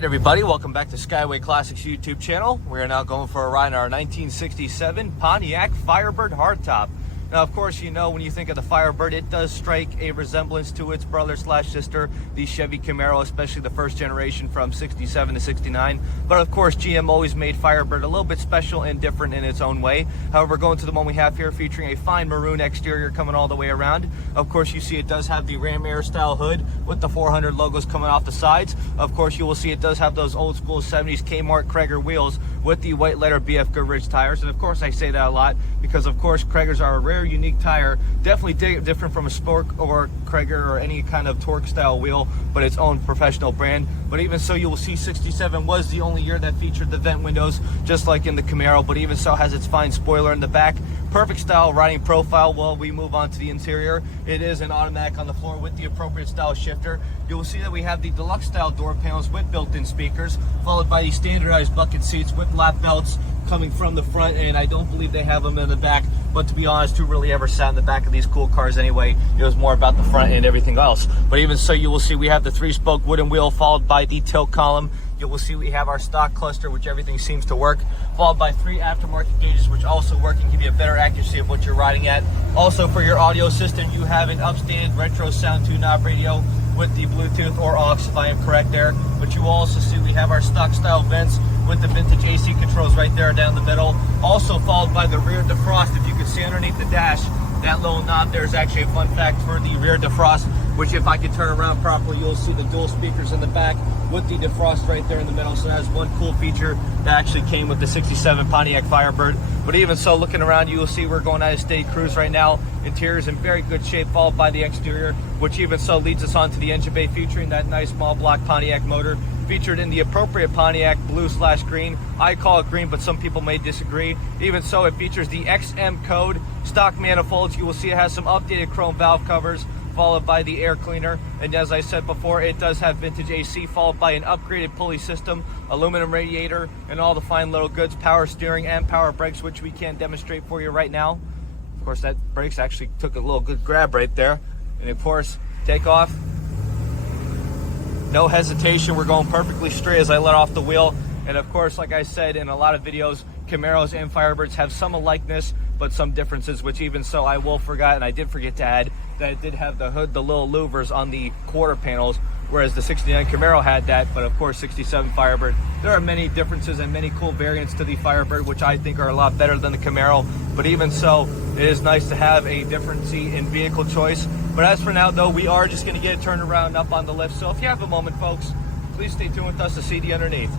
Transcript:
Alright everybody, welcome back to Skyway Classics YouTube channel. We are now going for a ride in our 1967 Pontiac Firebird hardtop. Now of course, you know, when you think of the Firebird, it does strike a resemblance to its brother slash sister, the Chevy Camaro, especially the first generation from 67 to 69. But of course, GM always made Firebird a little bit special and different in its own way. However, going to the one we have here featuring a fine maroon exterior coming all the way around. Of course, you see it does have the Ram Air style hood with the 400 logos coming off the sides. Of course, you will see it does have those old school 70s Kmart Krager wheels with the white letter BF Goodrich tires. And of course, I say that a lot because of course, Kragers are a rare, unique tire, definitely different from a Spork or Krager or any kind of torque style wheel, but its own professional brand. But even so, you will see 67 was the only year that featured the vent windows, just like in the Camaro, but even so has its fine spoiler in the back. Perfect style riding profile. While we move on to the interior, it is an automatic on the floor with the appropriate style shifter. You will see that we have the deluxe style door panels with built-in speakers, followed by the standardized bucket seats with lap belts coming from the front, and I don't believe they have them in the back. But to be honest, who really ever sat in the back of these cool cars anyway? It was more about the front and everything else. But even so, you will see we have the 3-spoke wooden wheel followed by the tilt column. You will see we have our stock cluster, which everything seems to work, followed by 3 aftermarket gauges, which also work and give you a better accuracy of what you're riding at. Also, for your audio system, you have an upstated retro sound 2-knob radio with the Bluetooth or aux, if I am correct there. But you will also see we have our stock style vents with the vintage AC controls right there down the middle. Also followed by the rear defrost. If you can see underneath the dash, that little knob there is actually a fun fact for the rear defrost, which if I can turn around properly, you'll see the dual speakers in the back with the defrost right there in the middle. So that's one cool feature that actually came with the 67 Pontiac Firebird. But even so, looking around, you will see we're going at a steady cruise right now. Interior is in very good shape, followed by the exterior, which even so leads us onto the engine bay featuring that nice small block Pontiac motor, featured in the appropriate Pontiac blue/green. I call it green, but some people may disagree. Even so, it features the XM code stock manifolds. You will see it has some updated chrome valve covers, followed by the air cleaner. And as I said before, it does have vintage AC, followed by an upgraded pulley system, aluminum radiator, and all the fine little goods, power steering and power brakes, which we can't demonstrate for you right now. Of course, that brakes actually took a little good grab right there. And of course, take off. No hesitation, we're going perfectly straight as I let off the wheel. And of course, like I said in a lot of videos, Camaros and Firebirds have some alikeness, but some differences, which even so I will forget, and I did forget to add that it did have the hood, the little louvers on the quarter panels, whereas the 69 Camaro had that. But of course, 67 Firebird, there are many differences and many cool variants to the Firebird, which I think are a lot better than the Camaro. But even so, it is nice to have a difference in vehicle choice. But as for now, though, we are just going to get it turned around up on the lift. So if you have a moment, folks, please stay tuned with us to see the underneath.